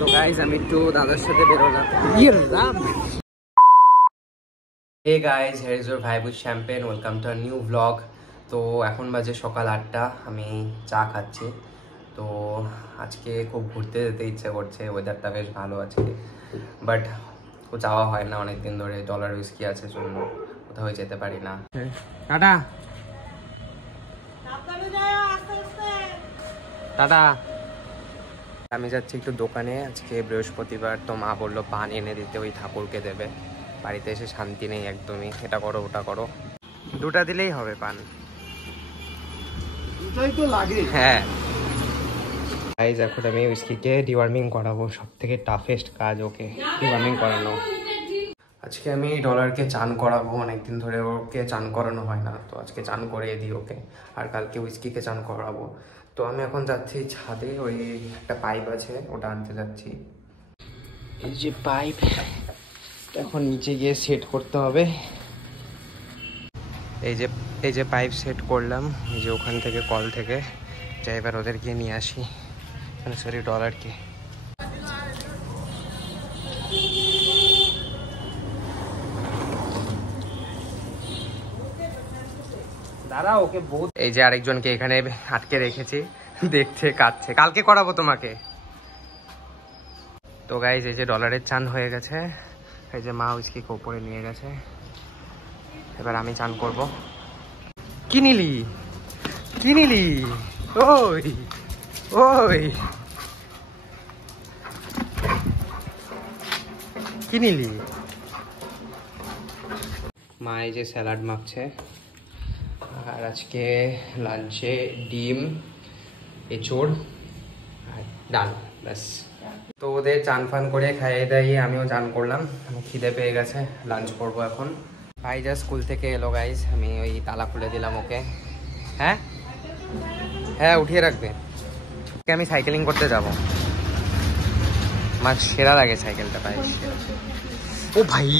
তো গাইজ আমি একটু দাদার সাথে বেরোলাম। ইয়ে Ram. Hey guys, here is your vibe with champagne. Welcome to a new blog. তো এখন বাজে সকাল 8টা, আমি চা খাচ্ছি। তো আজকে খুব ঘুরতে যেতে ইচ্ছে করছে, ওয়েদারটা বেশ ভালো আজকে, বাট যাওয়া হয় না অনেক দিন ধরে, ডলার উইস্কি আছে জন্য কোথাও যেতে পারি না। Tata tata. আমি যাচ্ছি একটু দোকানে, আজকে বৃহস্পতিবার, তো মা বললো পান এনে দিতে, ওই ঠাকুরকে দেবে। বাড়িতে এসে শান্তি নেই একদমই, এটা করো ওটা করো, দুটা দিলেই হবে পান, দুটাই তো লাগে। হ্যাঁ গাইজ, এখন আমি উইস্কিকে ডিওয়ার্মিং করাবো, সব থেকে টাফেস্ট কাজ ওকে ডিওয়ার্মিং করানো। আজকে আমি ডলারকে চান করাবো, অনেকদিন ধরে ওকে চান করানো হয় না, তো আজকে চান করিয়ে দিই ওকে, আর কালকে উইস্কিকে চান করাবো। তো আমি এখন যাচ্ছি ছাদে, ওই একটা পাইপ আছে ওটা আনতে যাচ্ছি। এই যে পাইপ, এখন নিচে গিয়ে সেট করতে হবে। এই যে পাইপ সেট করলাম, এই যে ওখান থেকে কল থেকে, যাই এবার ওদেরকে নিয়ে আসি, সরি ডলারকে। দাঁড়া, ওকে বহুত। এই যে আরেকজনকে এখানে আটকে রেখেছি, দেখছে কাঁদছে, কালকে করাবো তোমাকে। তো গাইজ, এই যে ডলারের চান হয়ে গেছে, এই যে মা উইস্কি ওপরে নিয়ে গেছে, এবার আমি চান করব। কি নিলি কি নিলি? ওই ওই কি নিলি? মা এই যে স্যালাড মাখছে, আর আজকে লাঞ্চে ডিম, এঁচোড় আর ডাল, ব্যাস। তো ওদের চান ফান করে খাইয়ে দাইয়ে আমিও চান করলাম, আমি খিদে পেয়ে গেছে, লাঞ্চ করবো এখন। ভাই যা স্কুল থেকে এলো গাইজ, আমি ওই তালা খুলে দিলাম ওকে। হ্যাঁ হ্যাঁ, উঠিয়ে রাখবে। আমি সাইকেলিং করতে যাব, আমার সেরা লাগে সাইকেলটা, ভাই। ও ভাই,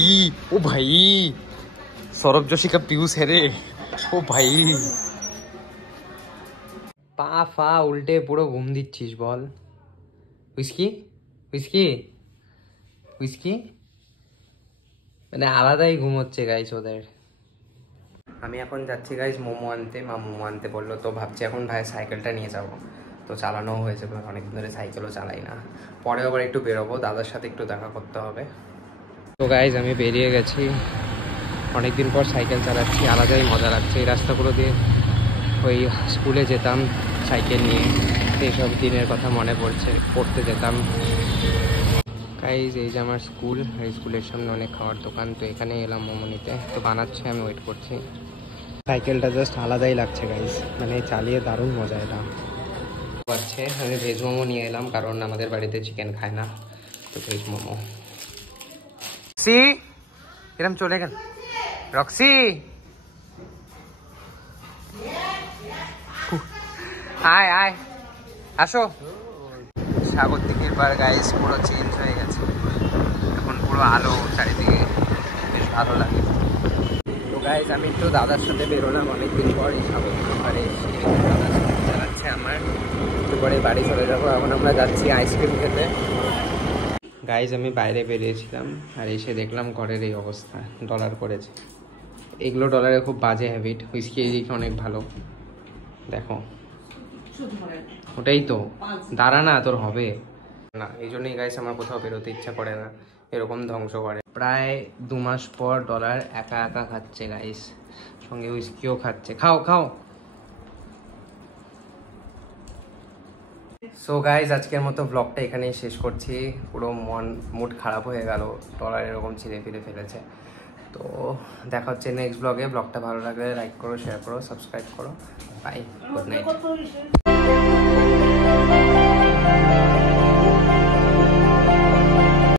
ও ভাই, সৌরভ जोशी का पीयूष है रे। ও ভাই, পা ফা উল্টে পুরো ঘুম দিচ্ছিস বল। উইস্কি উইস্কি উইস্কি, মানে আলাদাই ঘুম হচ্ছে গাইস ওদের। আমি এখন যাচ্ছি গাইস মোমো আনতে, মা মোমো আনতে বললো, তো ভাবছি এখন ভাই সাইকেলটা নিয়ে যাব, তো চালানোও হয়েছে, অনেকদিন ধরে সাইকেলও চালাই না। পরে আবার একটু বেরোবো, দাদার সাথে একটু দেখা করতে হবে। তো গাইস, আমি বেরিয়ে গেছি, অনেকদিন পর সাইকেল চালাচ্ছি, আলাদাই মজা লাগছে। এই রাস্তাগুলো দিয়ে ওই স্কুলে যেতাম সাইকেল নিয়ে, এইসব দিনের কথা মনে পড়ছে, পড়তে যেতাম। গাইস, এই যে আমার স্কুল, এই স্কুলের সামনে অনেক খাওয়ার দোকান, তো এখানে এলাম মোমো নিতে, তো বানাচ্ছে, আমি ওয়েট করছি। সাইকেলটা জাস্ট আলাদাই লাগছে গাইস, মানে চালিয়ে দারুণ মজা এটা পাচ্ছে। আমি ভেজ মোমো নিয়ে এলাম, কারণ আমাদের বাড়িতে চিকেন খায় না, তো ভেজ মোমো। সি এরম চলে গেল, রক্সি আয় আয়, আসো। স্বাগতিকের বার গাইস পুরো চেঞ্জ হয়ে গেছে, এখন পুরো আলো চারিদিকে, বেশ ভালো লাগে। তো গাইস, আমি একটু দাদার সাথে বেরোলাম অনেকদিন পর, এই স্বাগতিকের বারে এসে দাদার সাথে চালাচ্ছে আমার, একটু পরে বাড়ি চলে যাবো। এখন আমরা যাচ্ছি আইসক্রিম খেতে। গাইজ, আমি বাইরে বেরিয়েছিলাম, আর এসে দেখলাম ঘরের এই অবস্থা, ডলার করেছে। এগুলো ডলারের খুব বাজে হ্যাবিট, হুইস্কি এদিকে অনেক ভালো, দেখো। ওটাই তো, দাঁড়া না, তোর হবে না, এই জন্যই গাইস আমার কোথাও বেরোতে ইচ্ছা করে না, এরকম ধ্বংস করে। প্রায় 2 মাস পর ডলার একা একা খাচ্ছে গাইস, সঙ্গে হুইস্কিও খাচ্ছে। খাও খাও। সো গাইজ, আজকের মতো ব্লগটা এখানেই শেষ করছি। পুরো মুড খারাপ হয়ে গেল, ডলার এরকম ছিঁড়ে ফিরে ফেলেছে। তো দেখা হচ্ছে নেক্সট ব্লগে। ব্লগটা ভালো লাগলে লাইক করো, শেয়ার করো, সাবস্ক্রাইব করো। Bye, good night.